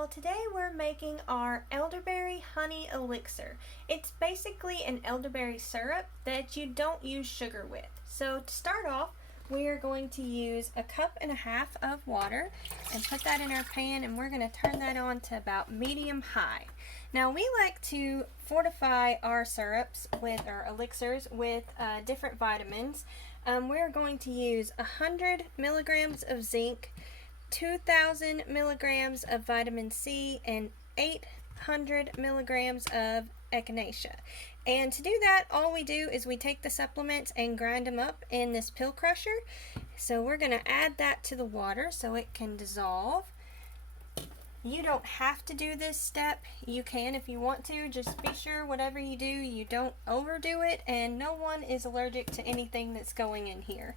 Well, today we're making our elderberry honey elixir. It's basically an elderberry syrup that you don't use sugar with. So to start off, we are going to use 1.5 cups of water and put that in our pan, and we're going to turn that on to about medium-high. Now we like to fortify our syrups with our elixirs with different vitamins. We're going to use 100 milligrams of zinc, 2,000 milligrams of vitamin C, and 800 milligrams of Echinacea. And to do that, all we do is we take the supplements and grind them up in this pill crusher. So we're going to add that to the water so it can dissolve. You don't have to do this step. You can if you want to. Just be sure whatever you do, you don't overdo it, and no one is allergic to anything that's going in here.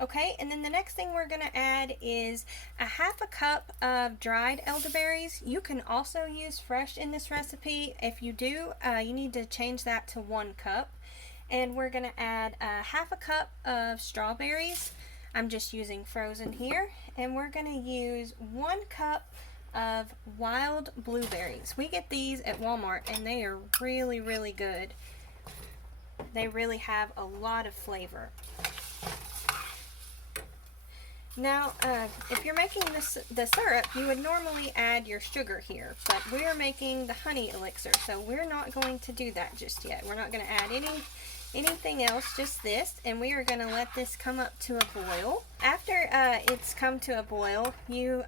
Okay, and then the next thing we're going to add is 1/2 cup of dried elderberries. You can also use fresh in this recipe. If you do, you need to change that to 1 cup. And we're going to add 1/2 cup of strawberries. I'm just using frozen here. And we're going to use 1 cup of wild blueberries. We get these at Walmart and they are really, really good. They really have a lot of flavor. Now, if you're making the syrup, you would normally add your sugar here, but we are making the honey elixir, so we're not going to do that just yet. We're not going to add anything else, just this, and we are going to let this come up to a boil. After it's come to a boil, you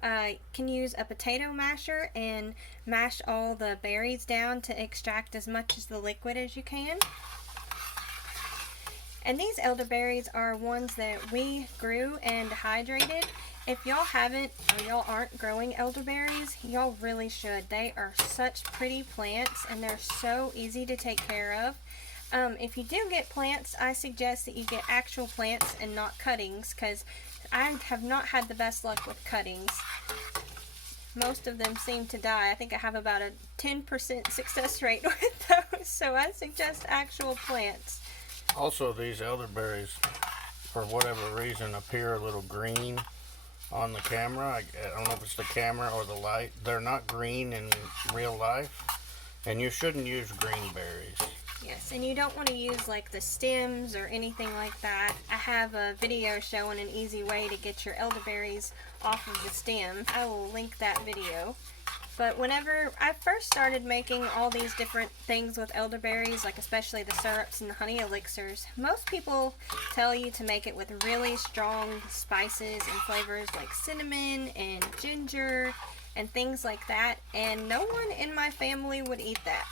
can use a potato masher and mash all the berries down to extract as much of the liquid as you can. And these elderberries are ones that we grew and hydrated. If y'all haven't or y'all aren't growing elderberries, y'all really should. They are such pretty plants and they're so easy to take care of. If you do get plants, I suggest that you get actual plants and not cuttings, because I have not had the best luck with cuttings. Most of them seem to die. I think I have about a 10% success rate with those, so I suggest actual plants. Also, these elderberries, for whatever reason, appear a little green on the camera. I don't know if it's the camera or the light. They're not green in real life, and you shouldn't use green berries. Yes, and you don't want to use like the stems or anything like that. I have a video showing an easy way to get your elderberries off of the stem. I will link that video. But whenever I first started making all these different things with elderberries, like especially the syrups and the honey elixirs, most people tell you to make it with really strong spices and flavors like cinnamon and ginger and things like that, and no one in my family would eat that.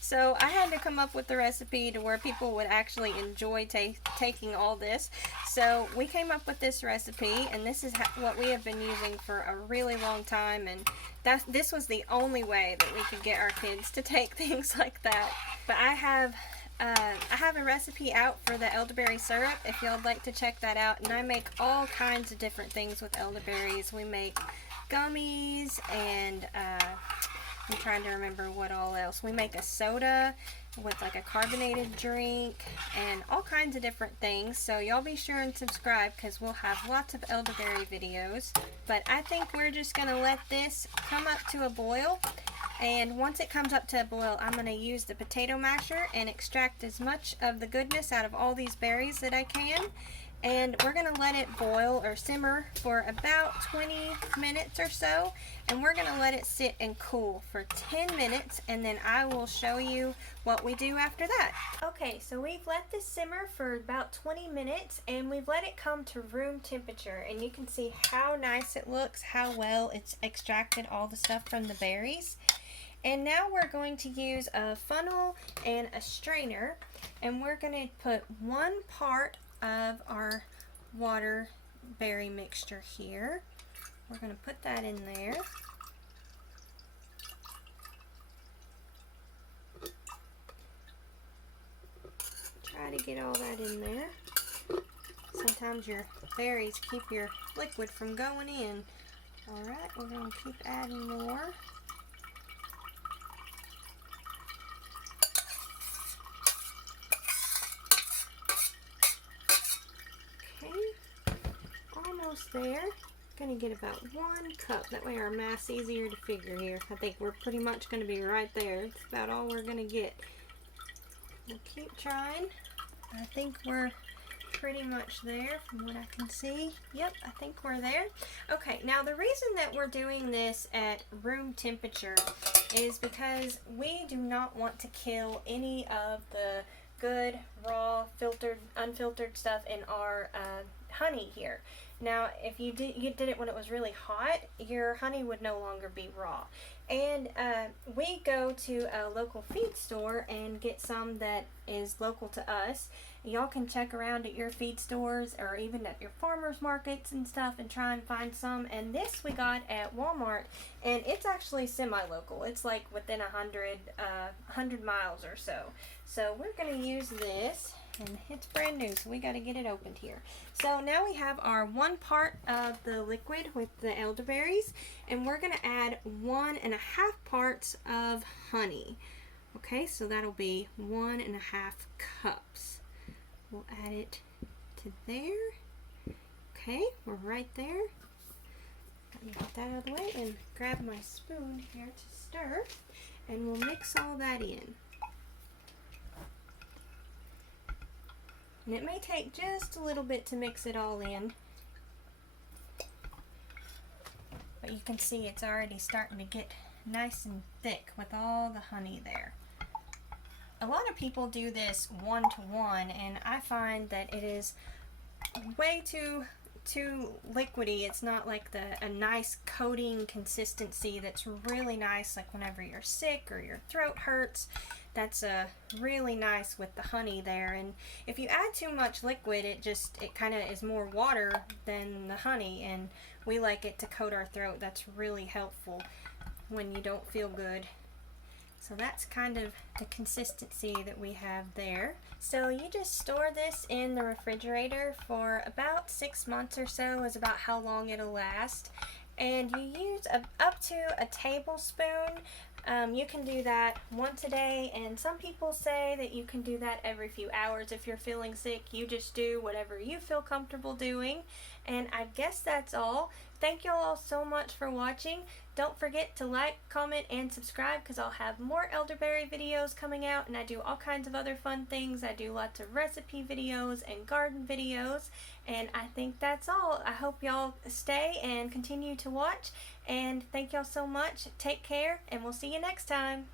So I had to come up with the recipe to where people would actually enjoy taking all this. So we came up with this recipe, and this is what we have been using for a really long time, and this was the only way that we could get our kids to take things like that. But I have a recipe out for the elderberry syrup if y'all would like to check that out, and I make all kinds of different things with elderberries. We make gummies, and I'm trying to remember what all else. We make a soda with like a carbonated drink and all kinds of different things. So y'all be sure and subscribe, because we'll have lots of elderberry videos. But I think we're just going to let this come up to a boil. And once it comes up to a boil, I'm going to use the potato masher and extract as much of the goodness out of all these berries that I can. And we're going to let it boil or simmer for about 20 minutes or so. And we're going to let it sit and cool for 10 minutes. And then I will show you what we do after that. Okay, so we've let this simmer for about 20 minutes. And we've let it come to room temperature. And you can see how nice it looks, how well it's extracted all the stuff from the berries. And now we're going to use a funnel and a strainer. And we're going to put 1 part of our water berry mixture here. We're going to put that in there. Try to get all that in there. Sometimes your berries keep your liquid from going in. Alright, we're going to keep adding more. Almost there. Gonna get about 1 cup. That way our math's easier to figure here. I think we're pretty much gonna be right there. It's about all we're gonna get. We'll keep trying. I think we're pretty much there from what I can see. Yep, I think we're there. Okay, now the reason that we're doing this at room temperature is because we do not want to kill any of the good, raw, filtered, unfiltered stuff in our honey here. Now, if you did it when it was really hot, your honey would no longer be raw. And we go to a local feed store and get some that is local to us. Y'all can check around at your feed stores or even at your farmers markets and stuff and try and find some. And this we got at Walmart, and it's actually semi-local. It's like within 100 miles or so. So we're going to use this, and it's brand new, so we got to get it opened here. So now we have our 1 part of the liquid with the elderberries, and we're going to add 1.5 parts of honey. Okay, so that'll be 1.5 cups. We'll add it to there. Okay, we're right there. Let me get that out of the way and grab my spoon here to stir, and we'll mix all that in. And it may take just a little bit to mix it all in, but you can see it's already starting to get nice and thick with all the honey there. A lot of people do this 1-to-1, and I find that it is way too liquidy. It's not like a nice coating consistency that's really nice, like whenever you're sick or your throat hurts. That's really nice with the honey there. And if you add too much liquid, it kind of is more water than the honey, and we like it to coat our throat. That's really helpful when you don't feel good. So that's kind of the consistency that we have there. So you just store this in the refrigerator for about 6 months or so is about how long it'll last. And you use up to a tablespoon. You can do that once a day, and some people say that you can do that every few hours. If you're feeling sick, you just do whatever you feel comfortable doing. And I guess that's all. Thank you all so much for watching. Don't forget to like, comment, and subscribe, because I'll have more elderberry videos coming out, and I do all kinds of other fun things. I do lots of recipe videos and garden videos, and I think that's all. I hope y'all stay and continue to watch, and thank y'all so much. Take care, and we'll see you next time.